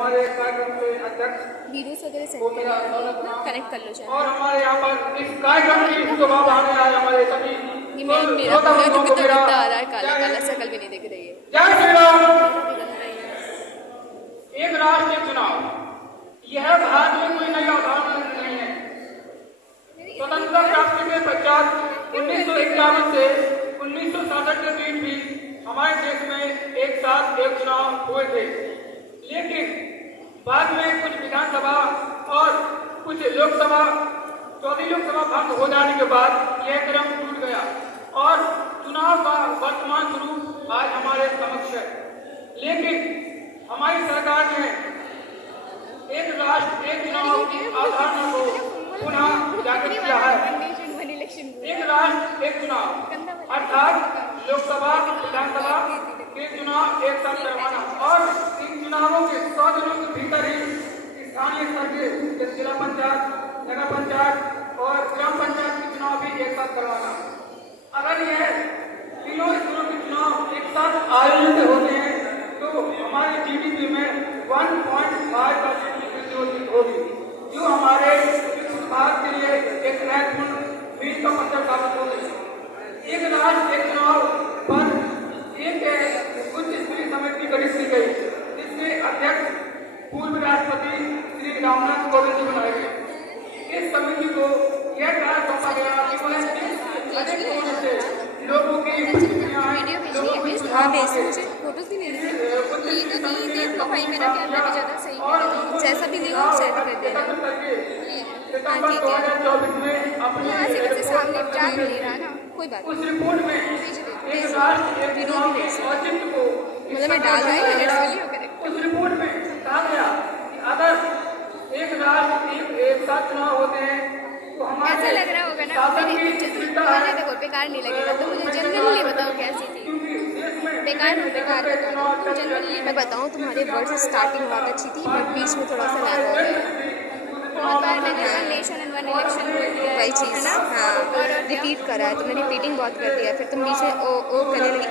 हमारे कार्यक्रम के अध्यक्ष वीडियोस वगैरह सेंड कनेक्ट कर लो चाहे। और हमारे यहाँ पर इस कार्यक्रम की शोभा बढ़ाने आए हमारे सभी ये मेरा पूरा जो कितना गंदा आ रहा है, काला काला शकल भी नहीं दिख रही है। जय श्री राम। एक राष्ट्र एक चुनाव, यह भारत में कोई नई अवधारणा नहीं है। स्वतंत्रता प्राप्ति के पश्चात 1951 से 1967 के बीच भी हमारे देश में एक साथ एक चुनाव हुए थे, लेकिन बाद में कुछ विधानसभा और कुछ लोकसभा 14 लोकसभा भंग हो जाने के बाद यह क्रम टूट गया और चुनाव का वर्तमान स्वरूप आज हमारे समक्ष है। लेकिन हमारी सरकार ने एक राष्ट्र एक चुनाव की अवधारणा को पुनः जागृत किया है। एक राष्ट्र एक चुनाव अर्थात लोकसभा विधानसभा के चुनाव एक साथ करवाना और इन चुनावों के 100 दिनों के भीतर ही स्थानीय स्तर के जिला पंचायत, नगर पंचायत और ग्राम पंचायत के चुनाव भी एक साथ करवाना। अगर यह तीनों स्तरों के चुनाव एक साथ आयोजित होते हैं तो हमारे जीडीपी में 1.5% की वृद्धि होगी, जो हमारे विकसित भारत के लिए एक महत्वपूर्ण मील का पत्थर साबित होगी। एक राष्ट्र एक चुनाव पर एक उच्च स्तरीय समिति गठित की गई, जिसके अध्यक्ष पूर्व राष्ट्रपति श्री रामनाथ कोविंद जी बनाए गए। इस समिति को यह कार्य सौंपा गया कि वह अधिक होने से लोगों की जैसा भी नहीं हो सेट कर देना। हाँ ठीक है, यहाँ से वैसे सामने जा नहीं रहा ना, कोई बात नहीं। मतलब मैं डाल रहा हूँ। उस रिपोर्ट में कहा गया कि अगर एक राष्ट्र एक साथ चुनाव होते हैं तो हमारे ऐसा लग रहा होगा ना, मुझे देखो बेकार नहीं लगेगा तो मुझे जनरली बताओ कैसी थी। बेकार बताओ जनरली मैं बताऊँ, तुम्हारे वर्ड स्टार्टिंग बहुत अच्छी थी बट बीच में थोड़ा सा लैग हो गया। बहुत बार मैंने one nation and one election वही चीज़ हाँ रिपीट करा है, तुमने रिपीटिंग बहुत कर दिया, फिर तुम बीच में ओ करने लगी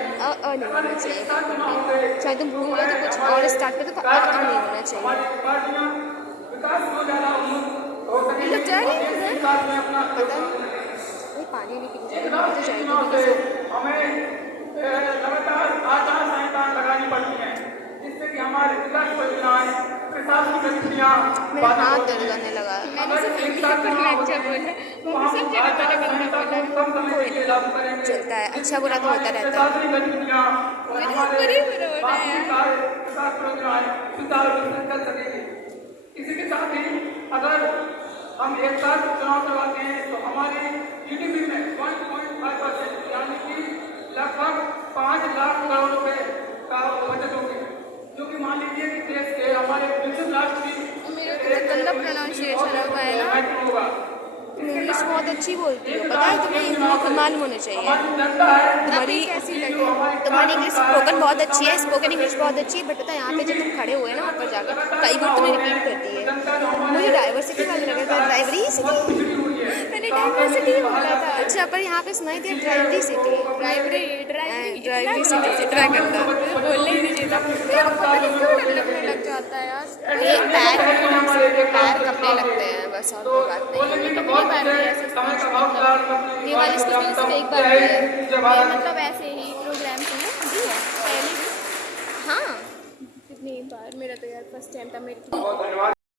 नहीं होना चाहिए। शायद तुम भूल गए तो कुछ और स्टार्ट करते तो नहीं होना चाहिए। पानी नहीं पीना लगातार आचार संहिता लगानी पड़ती है, जिससे कि हमारे विकास परियोजनाएं प्रशासनिक गतिविधियां हाथ दर्द करने लगा। चलता है, अच्छा बुरा तो होता रहता है। इसी के साथ ही अगर हम एक साथ चुनाव करवाते हैं तो हमारे जीडीपी में 1.5% यानी कि लगभग 5 लाख करोड़ रुपए का बजट होगी, जो कि मान लीजिए कि देश के हमारे विकसित राष्ट्र की गंदा प्रोनाउंसिएशन होगा। इंग्लिश बहुत अच्छी बोलती हो, पता है तुम्हें इंग्लिश मालूम होना चाहिए। तुम्हारी इंग्लिश स्पोकन बहुत अच्छी है, स्पोकन इंग्लिश बहुत अच्छी है, बट पता है यहाँ पे जब तुम खड़े हुए ना ऊपर जाकर कई बार तुमने रिपीट कर दी है। मुझे डाइवर्सिटी वाला लगा था, ड्राइवरी मैंने डाइवर्सिटी बोला था। अच्छा पर यहाँ पे सुनाई दिया ड्राइवरी सिटी, ड्राइवरी सिटी से ट्राई करता बोलने ही नहीं चाहिए लग जाता है यार। पैर कपड़े लगते हैं बस, और कोई बात नहीं। ये वाली स्कूल सिर्फ एक बार मतलब ऐसे ही प्रोग्राम है पहले। हाँ कितनी बार, मेरा तो यार फर्स्ट टाइम था मेरे।